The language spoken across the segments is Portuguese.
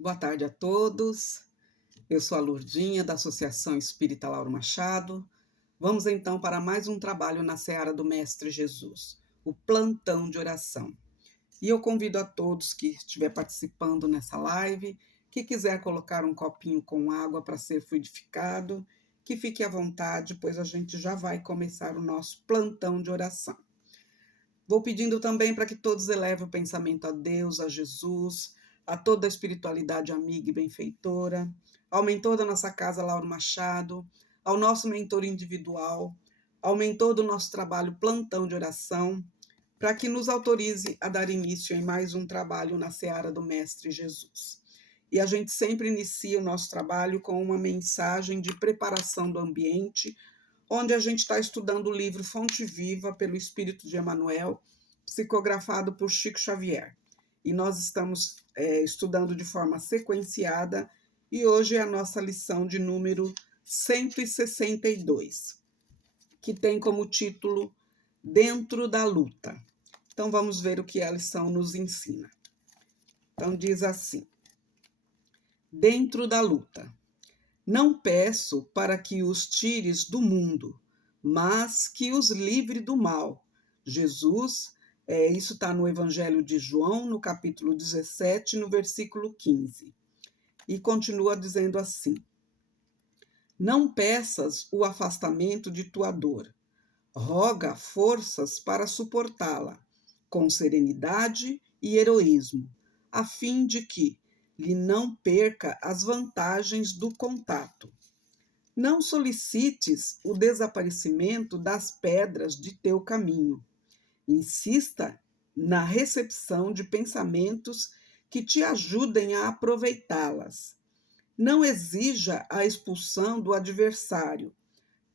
Boa tarde a todos. Eu sou a Lurdinha, da Associação Espírita Lauro Machado. Vamos então para mais um trabalho na Seara do Mestre Jesus, o plantão de oração. E eu convido a todos que estiver participando nessa live, que quiser colocar um copinho com água para ser fluidificado, que fique à vontade, pois a gente já vai começar o nosso plantão de oração. Vou pedindo também para que todos elevem o pensamento a Deus, a Jesus, a toda a espiritualidade amiga e benfeitora, ao mentor da nossa casa, Lauro Machado, ao nosso mentor individual, ao mentor do nosso trabalho Plantão de Oração, para que nos autorize a dar início em mais um trabalho na Seara do Mestre Jesus. E a gente sempre inicia o nosso trabalho com uma mensagem de preparação do ambiente, onde a gente está estudando o livro Fonte Viva, pelo Espírito de Emmanuel, psicografado por Chico Xavier. E nós estamos estudando de forma sequenciada, e hoje é a nossa lição de número 162, que tem como título Dentro da Luta. Então vamos ver o que a lição nos ensina. Então diz assim: Dentro da luta. Não peço para que os tires do mundo, mas que os livre do mal. Jesus, isso está no Evangelho de João, no capítulo 17, no versículo 15. E continua dizendo assim: Não peças o afastamento de tua dor, roga forças para suportá-la, com serenidade e heroísmo, a fim de que lhe não perca as vantagens do contato. Não solicites o desaparecimento das pedras de teu caminho. Insista na recepção de pensamentos que te ajudem a aproveitá-las. Não exija a expulsão do adversário.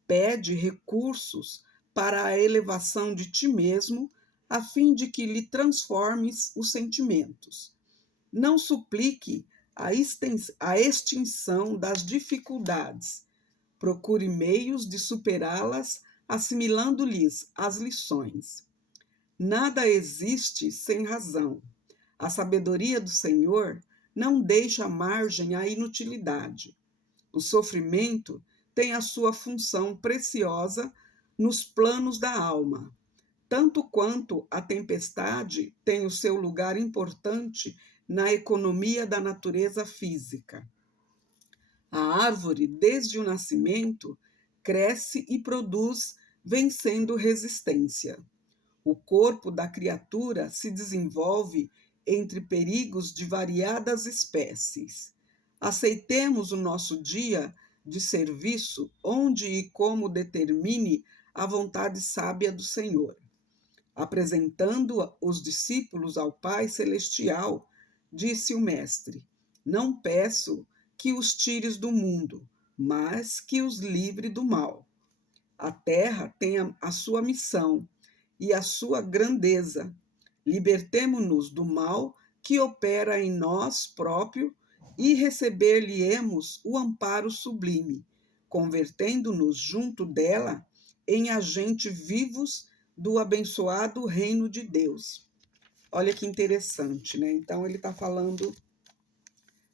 Pede recursos para a elevação de ti mesmo, a fim de que lhe transformes os sentimentos. Não suplique a extinção das dificuldades. Procure meios de superá-las, assimilando-lhes as lições. Nada existe sem razão. A sabedoria do Senhor não deixa margem à inutilidade. O sofrimento tem a sua função preciosa nos planos da alma, tanto quanto a tempestade tem o seu lugar importante na economia da natureza física. A árvore, desde o nascimento, cresce e produz, vencendo resistência. O corpo da criatura se desenvolve entre perigos de variadas espécies. Aceitemos o nosso dia de serviço onde e como determine a vontade sábia do Senhor. Apresentando os discípulos ao Pai Celestial, disse o Mestre: Não peço que os tires do mundo, mas que os livre do mal. A terra tem a sua missão e a sua grandeza. Libertemo-nos do mal que opera em nós próprios e receber-lhe-emos o amparo sublime, convertendo-nos junto dela em agentes vivos do abençoado reino de Deus. Olha que interessante, né? Então ele está falando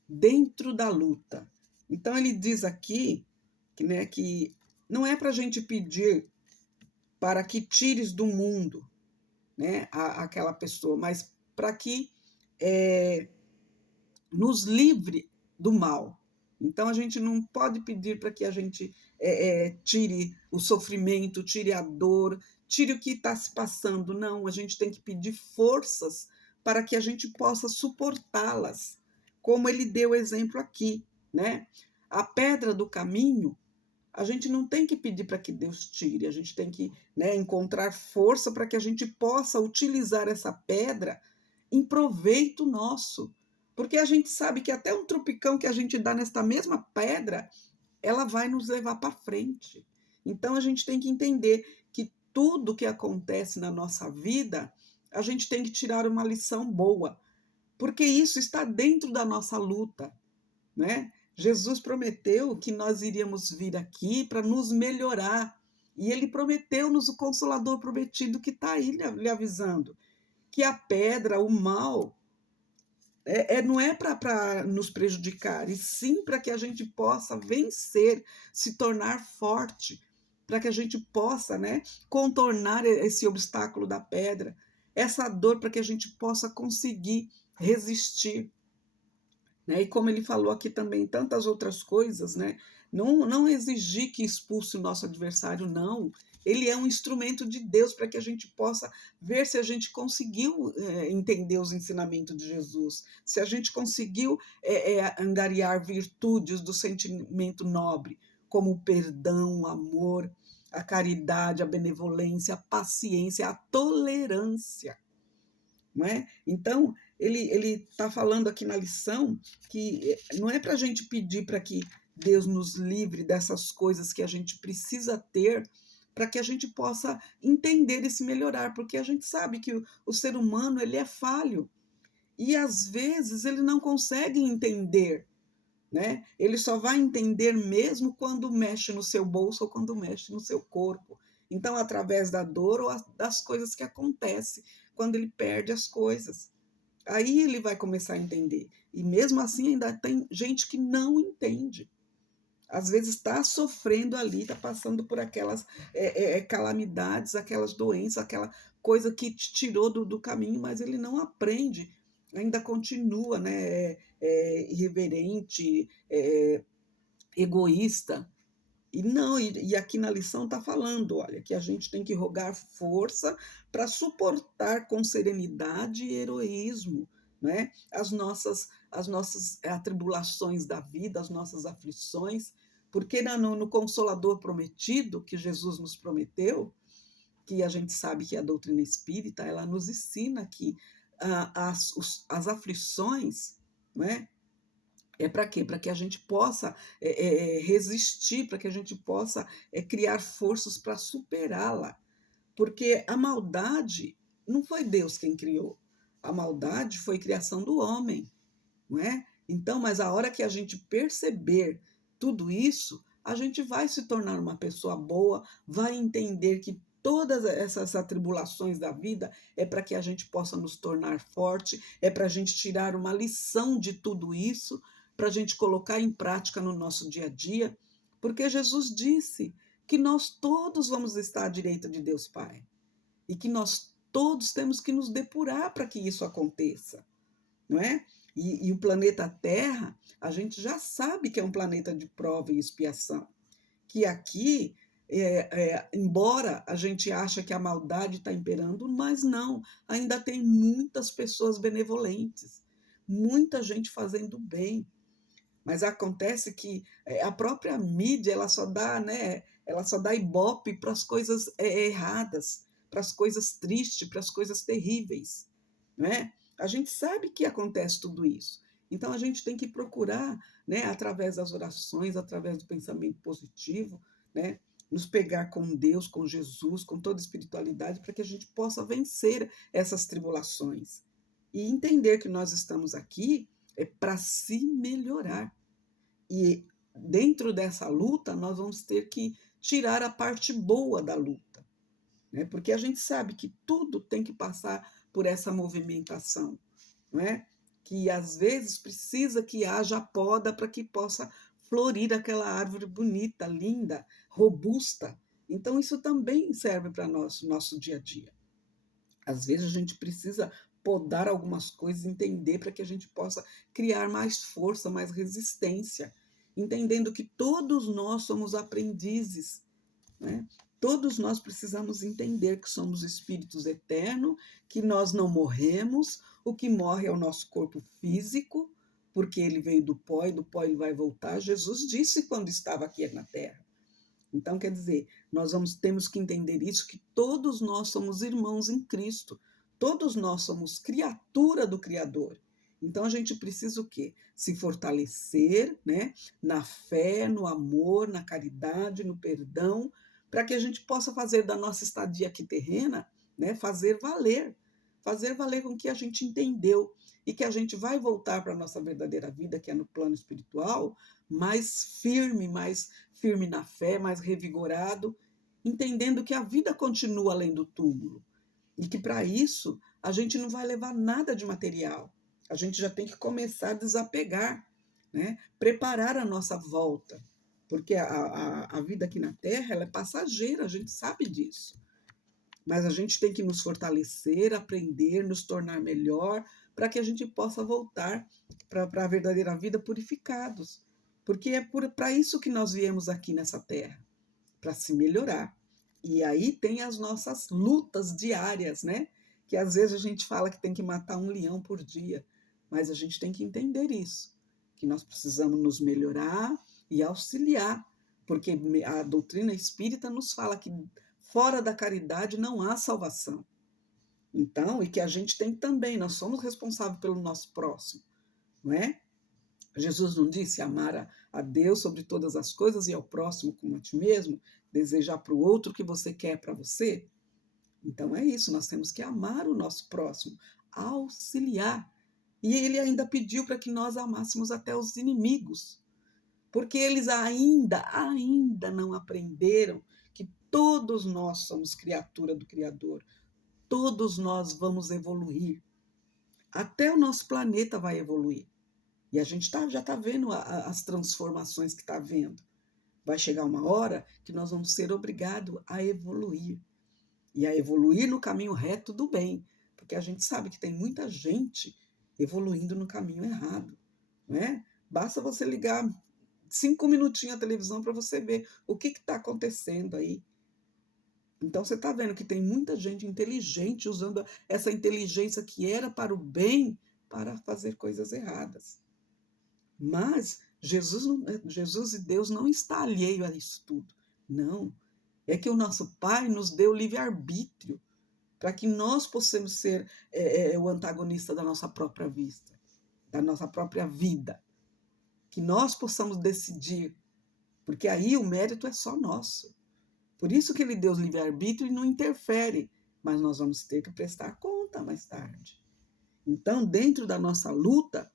dentro da luta. Então ele diz aqui que não é para a gente pedir para que tires do mundo, né, aquela pessoa, mas para que nos livre do mal. Então a gente não pode pedir para que a gente tire o sofrimento, tire a dor, tire o que está se passando. Não, a gente tem que pedir forças para que a gente possa suportá-las, como ele deu exemplo aqui, né? A pedra do caminho, a gente não tem que pedir para que Deus tire, a gente tem que, né, encontrar força para que a gente possa utilizar essa pedra em proveito nosso, porque a gente sabe que até um tropicão que a gente dá nesta mesma pedra, ela vai nos levar para frente. Então a gente tem que entender que tudo que acontece na nossa vida, a gente tem que tirar uma lição boa, porque isso está dentro da nossa luta, né? Jesus prometeu que nós iríamos vir aqui para nos melhorar, e ele prometeu-nos o Consolador prometido que está aí lhe avisando, que a pedra, o mal, não é para nos prejudicar, e sim para que a gente possa vencer, se tornar forte, para que a gente possa, né, contornar esse obstáculo da pedra, essa dor, para que a gente possa conseguir resistir, né? E como ele falou aqui também, tantas outras coisas, né? Não exigir que expulse o nosso adversário, não. Ele é um instrumento de Deus para que a gente possa ver se a gente conseguiu entender os ensinamentos de Jesus, se a gente conseguiu angariar virtudes do sentimento nobre, como o perdão, o amor, a caridade, a benevolência, a paciência, a tolerância, não é? Então, ele está falando aqui na lição que não é para a gente pedir para que Deus nos livre dessas coisas que a gente precisa ter para que a gente possa entender e se melhorar, porque a gente sabe que o ser humano ele é falho e às vezes ele não consegue entender, né? Ele só vai entender mesmo quando mexe no seu bolso ou quando mexe no seu corpo. Então, através da dor ou das coisas que acontecem quando ele perde as coisas. Aí ele vai começar a entender. E mesmo assim ainda tem gente que não entende. Às vezes está sofrendo ali, está passando por aquelas calamidades, aquelas doenças, aquela coisa que te tirou do caminho, mas ele não aprende, ainda continua, né, irreverente, egoísta. E não, e aqui na lição está falando, olha, que a gente tem que rogar força para suportar com serenidade e heroísmo, né, as nossas atribulações da vida, as nossas aflições, porque no Consolador prometido, que Jesus nos prometeu, que a gente sabe que é a doutrina espírita, ela nos ensina que as aflições, não é para quê? Para que a gente possa resistir, para que a gente possa criar forças para superá-la. Porque a maldade não foi Deus quem criou. A maldade foi criação do homem, não é? Então, mas a hora que a gente perceber tudo isso, a gente vai se tornar uma pessoa boa, vai entender que todas essas atribulações da vida é para que a gente possa nos tornar forte, é para a gente tirar uma lição de tudo isso, para a gente colocar em prática no nosso dia a dia, porque Jesus disse que nós todos vamos estar à direita de Deus Pai e que nós todos temos que nos depurar para que isso aconteça, não é? E o planeta Terra, a gente já sabe que é um planeta de prova e expiação, que aqui, embora a gente ache que a maldade está imperando, mas não, ainda tem muitas pessoas benevolentes, muita gente fazendo bem, mas acontece que a própria mídia ela só dá, né, ela só dá ibope para as coisas erradas, para as coisas tristes, para as coisas terríveis, né? A gente sabe que acontece tudo isso. Então a gente tem que procurar, né, através das orações, através do pensamento positivo, né, nos pegar com Deus, com Jesus, com toda a espiritualidade, para que a gente possa vencer essas tribulações e entender que nós estamos aqui para se melhorar. E dentro dessa luta, nós vamos ter que tirar a parte boa da luta, né? Porque a gente sabe que tudo tem que passar por essa movimentação, não é? Que às vezes precisa que haja poda para que possa florir aquela árvore bonita, linda, robusta. Então, isso também serve para nosso dia a dia. Às vezes a gente precisa podar algumas coisas, entender para que a gente possa criar mais força, mais resistência, entendendo que todos nós somos aprendizes, né? Todos nós precisamos entender que somos espíritos eternos, que nós não morremos, o que morre é o nosso corpo físico, porque ele veio do pó e do pó ele vai voltar. Jesus disse quando estava aqui na Terra. Então, quer dizer, temos que entender isso, que todos nós somos irmãos em Cristo, todos nós somos criatura do Criador. Então, a gente precisa o quê? Se fortalecer, né, na fé, no amor, na caridade, no perdão, para que a gente possa fazer da nossa estadia aqui terrena, né, fazer valer com que a gente entendeu e que a gente vai voltar para a nossa verdadeira vida, que é no plano espiritual, mais firme na fé, mais revigorado, entendendo que a vida continua além do túmulo e que para isso a gente não vai levar nada de material. A gente já tem que começar a desapegar, né? Preparar a nossa volta, porque a vida aqui na Terra ela é passageira, a gente sabe disso. Mas a gente tem que nos fortalecer, aprender, nos tornar melhor, para que a gente possa voltar para a verdadeira vida purificados. Porque é para isso que nós viemos aqui nessa terra, para se melhorar. E aí tem as nossas lutas diárias, né? Que às vezes a gente fala que tem que matar um leão por dia, mas a gente tem que entender isso, que nós precisamos nos melhorar e auxiliar, porque a doutrina espírita nos fala que fora da caridade não há salvação. Então, e que a gente tem também, nós somos responsáveis pelo nosso próximo, não é? Jesus não disse amar a Deus sobre todas as coisas e ao próximo como a ti mesmo, desejar para o outro o que você quer para você? Então é isso, nós temos que amar o nosso próximo, auxiliar. E ele ainda pediu para que nós amássemos até os inimigos, porque eles ainda não aprenderam que todos nós somos criatura do Criador, todos nós vamos evoluir, até o nosso planeta vai evoluir. E a gente já está vendo as transformações que está vendo. Vai chegar uma hora que nós vamos ser obrigados a evoluir. E a evoluir no caminho reto do bem. Porque a gente sabe que tem muita gente evoluindo no caminho errado. Não é? Basta você ligar 5 minutinhos a televisão para você ver o que está acontecendo aí. Então você está vendo que tem muita gente inteligente usando essa inteligência que era para o bem para fazer coisas erradas. Mas Jesus e Deus não está alheio a isso tudo. Não. É que o nosso Pai nos deu livre-arbítrio para que nós possamos ser o antagonista da nossa própria vista, da nossa própria vida. Que nós possamos decidir, porque aí o mérito é só nosso. Por isso que ele deu livre-arbítrio e não interfere, mas nós vamos ter que prestar conta mais tarde. Então, dentro da nossa luta,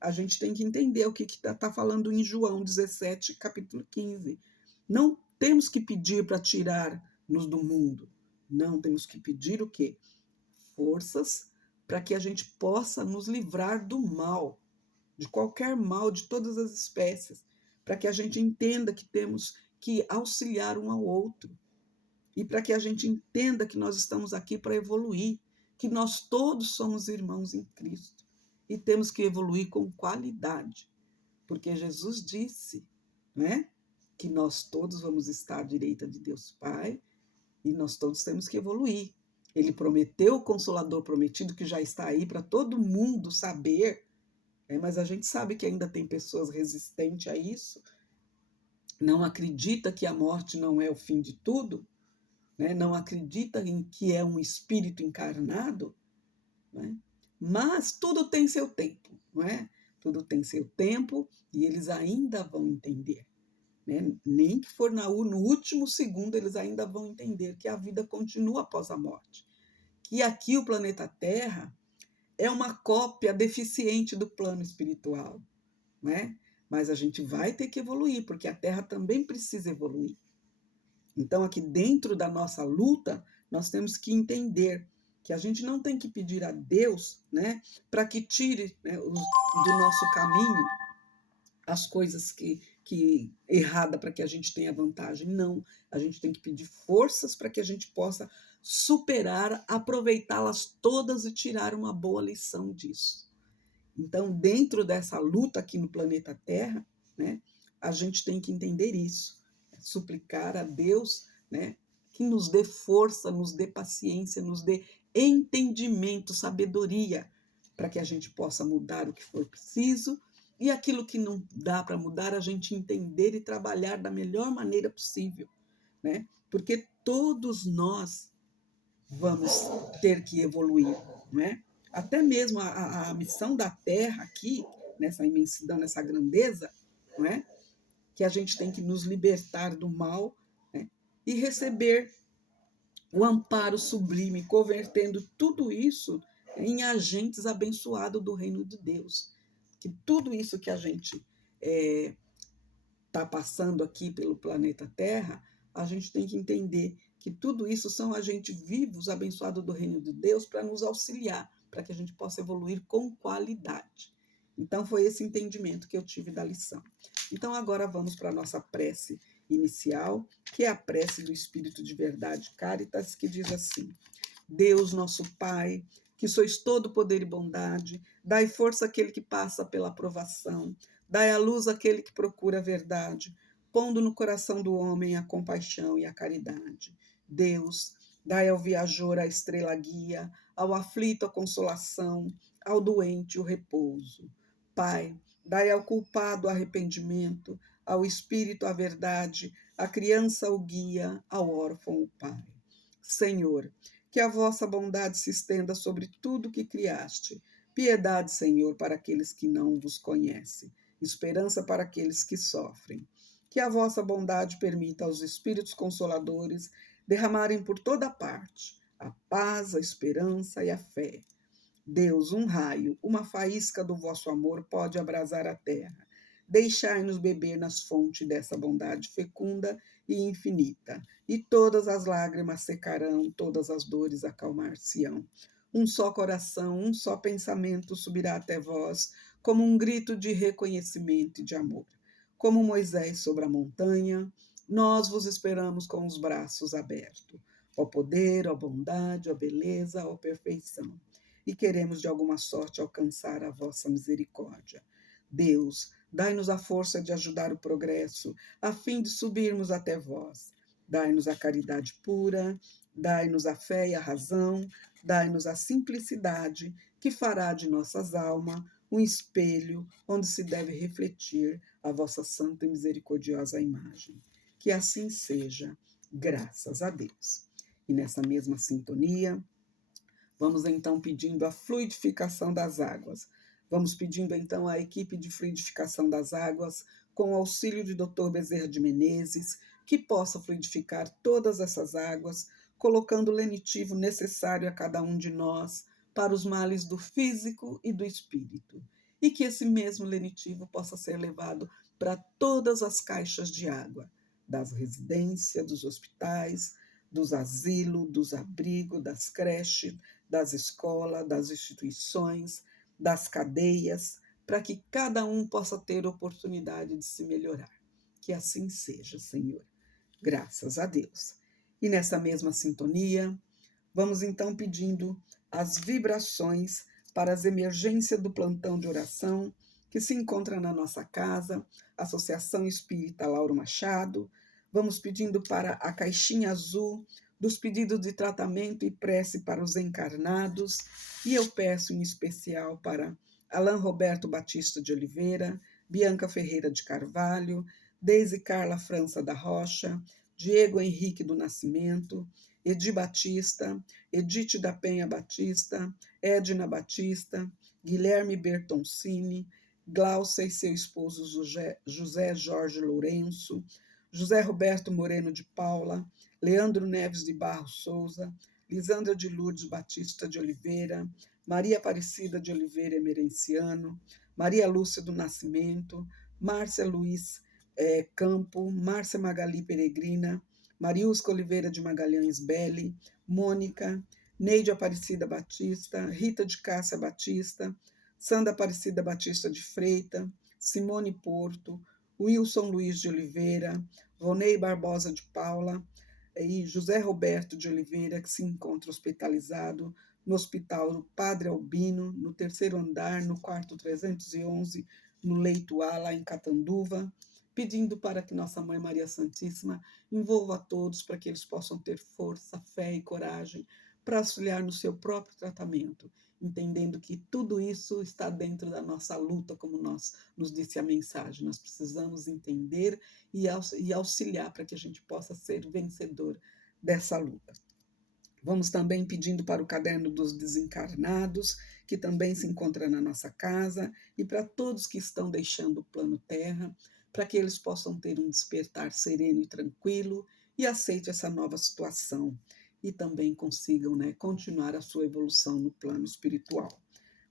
a gente tem que entender o que está falando em João 17, capítulo 15. Não temos que pedir para tirar-nos do mundo. Não, temos que pedir o quê? Forças para que a gente possa nos livrar do mal, de qualquer mal, de todas as espécies, para que a gente entenda que temos que auxiliar um ao outro e para que a gente entenda que nós estamos aqui para evoluir, que nós todos somos irmãos em Cristo. E temos que evoluir com qualidade, porque Jesus disse, né, que nós todos vamos estar à direita de Deus Pai e nós todos temos que evoluir. Ele prometeu o Consolador prometido que já está aí para todo mundo saber, mas a gente sabe que ainda tem pessoas resistentes a isso, não acredita que a morte não é o fim de tudo, né, não acredita em que é um espírito encarnado, né? Mas tudo tem seu tempo, não é? Tudo tem seu tempo e eles ainda vão entender. Né? Nem que for no último segundo, eles ainda vão entender que a vida continua após a morte. Que aqui o planeta Terra é uma cópia deficiente do plano espiritual. Não é? Mas a gente vai ter que evoluir, porque a Terra também precisa evoluir. Então, aqui dentro da nossa luta, nós temos que entender que a gente não tem que pedir a Deus, né, para que tire, né, do nosso caminho as coisas que errada para que a gente tenha vantagem. Não, a gente tem que pedir forças para que a gente possa superar, aproveitá-las todas e tirar uma boa lição disso. Então, dentro dessa luta aqui no planeta Terra, né, a gente tem que entender isso, suplicar a Deus, né, que nos dê força, nos dê paciência, nos dê entendimento, sabedoria, para que a gente possa mudar o que for preciso e aquilo que não dá para mudar, a gente entender e trabalhar da melhor maneira possível, né? Porque todos nós vamos ter que evoluir, né? Até mesmo a missão da Terra aqui, nessa imensidão, nessa grandeza, não é? Que a gente tem que nos libertar do mal, né? E receber o amparo sublime, convertendo tudo isso em agentes abençoados do reino de Deus. Que tudo isso que a gente está passando aqui pelo planeta Terra, a gente tem que entender que tudo isso são agentes vivos, abençoados do reino de Deus, para nos auxiliar para que a gente possa evoluir com qualidade. Então, foi esse entendimento que eu tive da lição. Então, agora vamos para a nossa prece inicial, que é a prece do Espírito de Verdade Caritas, que diz assim: Deus, nosso Pai, que sois todo poder e bondade, dai força àquele que passa pela provação, dai a luz àquele que procura a verdade, pondo no coração do homem a compaixão e a caridade. Deus, dai ao viajor a estrela guia, ao aflito a consolação, ao doente o repouso. Pai, dai ao culpado o arrependimento, ao espírito a verdade, à criança o guia, ao órfão o pai. Senhor, que a vossa bondade se estenda sobre tudo que criaste. Piedade, Senhor, para aqueles que não vos conhecem. Esperança para aqueles que sofrem. Que a vossa bondade permita aos Espíritos Consoladores derramarem por toda parte a paz, a esperança e a fé. Deus, um raio, uma faísca do vosso amor pode abrasar a terra. Deixai-nos beber nas fontes dessa bondade fecunda e infinita, e todas as lágrimas secarão, todas as dores acalmar-se-ão. Um só coração, um só pensamento subirá até vós, como um grito de reconhecimento e de amor. Como Moisés sobre a montanha, nós vos esperamos com os braços abertos. Ó poder, ó bondade, ó beleza, ó perfeição. E queremos de alguma sorte alcançar a vossa misericórdia. Deus, dai-nos a força de ajudar o progresso, a fim de subirmos até vós. Dai-nos a caridade pura, dai-nos a fé e a razão, dai-nos a simplicidade, que fará de nossas almas um espelho onde se deve refletir a vossa santa e misericordiosa imagem. Que assim seja, graças a Deus. E nessa mesma sintonia, vamos então pedindo a fluidificação das águas. Vamos pedindo então à equipe de fluidificação das águas, com o auxílio de Dr. Bezerra de Menezes, que possa fluidificar todas essas águas, colocando o lenitivo necessário a cada um de nós para os males do físico e do espírito. E que esse mesmo lenitivo possa ser levado para todas as caixas de água, das residências, dos hospitais, dos asilos, dos abrigos, das creches, das escolas, das instituições, das cadeias, para que cada um possa ter oportunidade de se melhorar. Que assim seja, Senhor. Graças a Deus. E nessa mesma sintonia, vamos então pedindo as vibrações para as emergências do plantão de oração que se encontra na nossa casa, Associação Espírita Lauro Machado. Vamos pedindo para a caixinha azul dos pedidos de tratamento e prece para os encarnados, e eu peço em especial para Alain Roberto Batista de Oliveira, Bianca Ferreira de Carvalho, Deise Carla França da Rocha, Diego Henrique do Nascimento, Edi Batista, Edith da Penha Batista, Edna Batista, Guilherme Bertoncini, Glaucia e seu esposo José Jorge Lourenço, José Roberto Moreno de Paula, Leandro Neves de Barros Souza, Lisandra de Lourdes Batista de Oliveira, Maria Aparecida de Oliveira Emerenciano, Maria Lúcia do Nascimento, Márcia Luiz Campo, Márcia Magali Peregrina, Mariusca Oliveira de Magalhães Belli, Mônica, Neide Aparecida Batista, Rita de Cássia Batista, Sandra Aparecida Batista de Freita, Simone Porto, Wilson Luiz de Oliveira, Ronei Barbosa de Paula e José Roberto de Oliveira, que se encontra hospitalizado no Hospital Padre Albino, no 3º andar, no quarto 311, no leito A, lá em Catanduva, pedindo para que Nossa Mãe Maria Santíssima envolva a todos para que eles possam ter força, fé e coragem para auxiliar no seu próprio tratamento, entendendo que tudo isso está dentro da nossa luta, como nos disse a mensagem. Nós precisamos entender e auxiliar para que a gente possa ser vencedor dessa luta. Vamos também pedindo para o Caderno dos Desencarnados, que também se encontra na nossa casa, e para todos que estão deixando o plano Terra, para que eles possam ter um despertar sereno e tranquilo e aceite essa nova situação e também consigam, continuar a sua evolução no plano espiritual.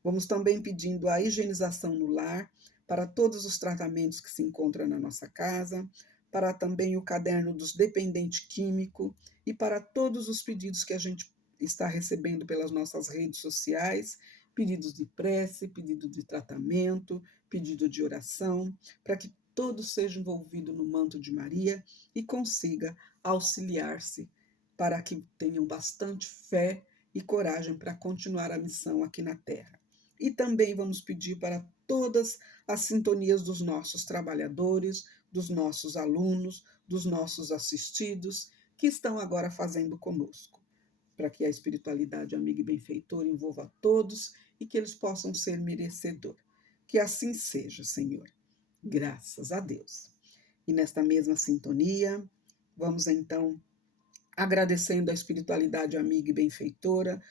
Vamos também pedindo a higienização no lar para todos os tratamentos que se encontram na nossa casa, para também o Caderno dos Dependentes Químicos e para todos os pedidos que a gente está recebendo pelas nossas redes sociais pedidos de prece, pedido de tratamento, pedido de oração, para que todos sejam envolvidos no manto de Maria e consiga auxiliar-se para que tenham bastante fé e coragem para continuar a missão aqui na Terra. E também vamos pedir para todas as sintonias dos nossos trabalhadores, dos nossos alunos, dos nossos assistidos, que estão agora fazendo conosco, para que a espiritualidade amiga e benfeitora envolva todos e que eles possam ser merecedores. Que assim seja, Senhor. Graças a Deus. E nesta mesma sintonia, vamos então agradecendo a espiritualidade amiga e benfeitora,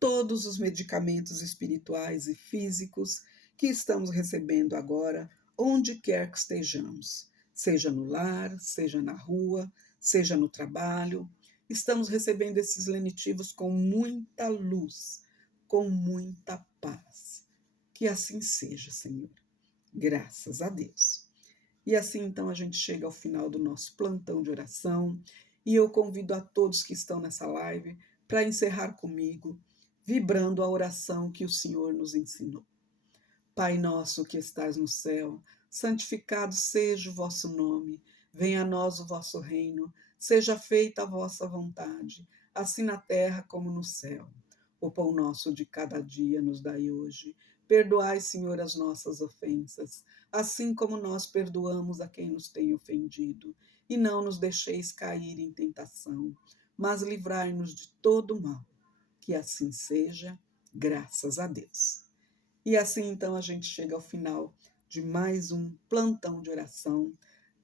todos os medicamentos espirituais e físicos que estamos recebendo agora, onde quer que estejamos, seja no lar, seja na rua, seja no trabalho. Estamos recebendo esses lenitivos com muita luz, com muita paz. Que assim seja, Senhor. Graças a Deus. E assim, então, a gente chega ao final do nosso plantão de oração e eu convido a todos que estão nessa live para encerrar comigo, vibrando a oração que o Senhor nos ensinou. Pai nosso que estás no céu, santificado seja o vosso nome, venha a nós o vosso reino, seja feita a vossa vontade, assim na terra como no céu. O pão nosso de cada dia nos dai hoje. Perdoai, Senhor, as nossas ofensas, assim como nós perdoamos a quem nos tem ofendido. E não nos deixeis cair em tentação, mas livrai-nos de todo mal. Que assim seja, graças a Deus. E assim, então, a gente chega ao final de mais um plantão de oração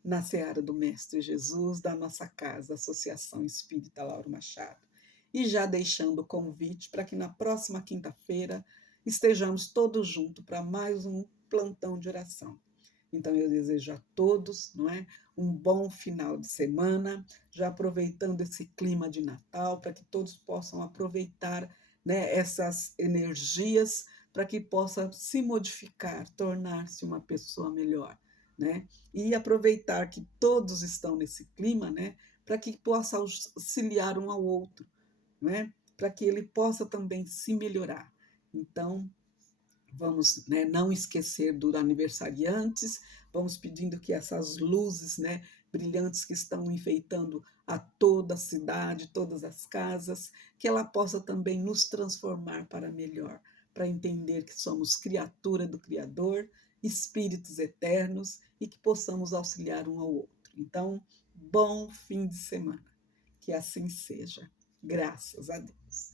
na Seara do Mestre Jesus, da nossa casa, Associação Espírita Lauro Machado. E já deixando o convite para que na próxima quinta-feira estejamos todos juntos para mais um plantão de oração. Então eu desejo a todos, não é, um bom final de semana, já aproveitando esse clima de Natal, para que todos possam aproveitar, né, essas energias para que possa se modificar, tornar-se uma pessoa melhor, né? E aproveitar que todos estão nesse clima, né, para que possa auxiliar um ao outro, né, para que ele possa também se melhorar. Então, vamos, né, não esquecer dos aniversariantes, vamos pedindo que essas luzes, né, brilhantes que estão enfeitando a toda a cidade, todas as casas, que ela possa também nos transformar para melhor, para entender que somos criatura do Criador, espíritos eternos e que possamos auxiliar um ao outro. Então, bom fim de semana. Que assim seja. Graças a Deus.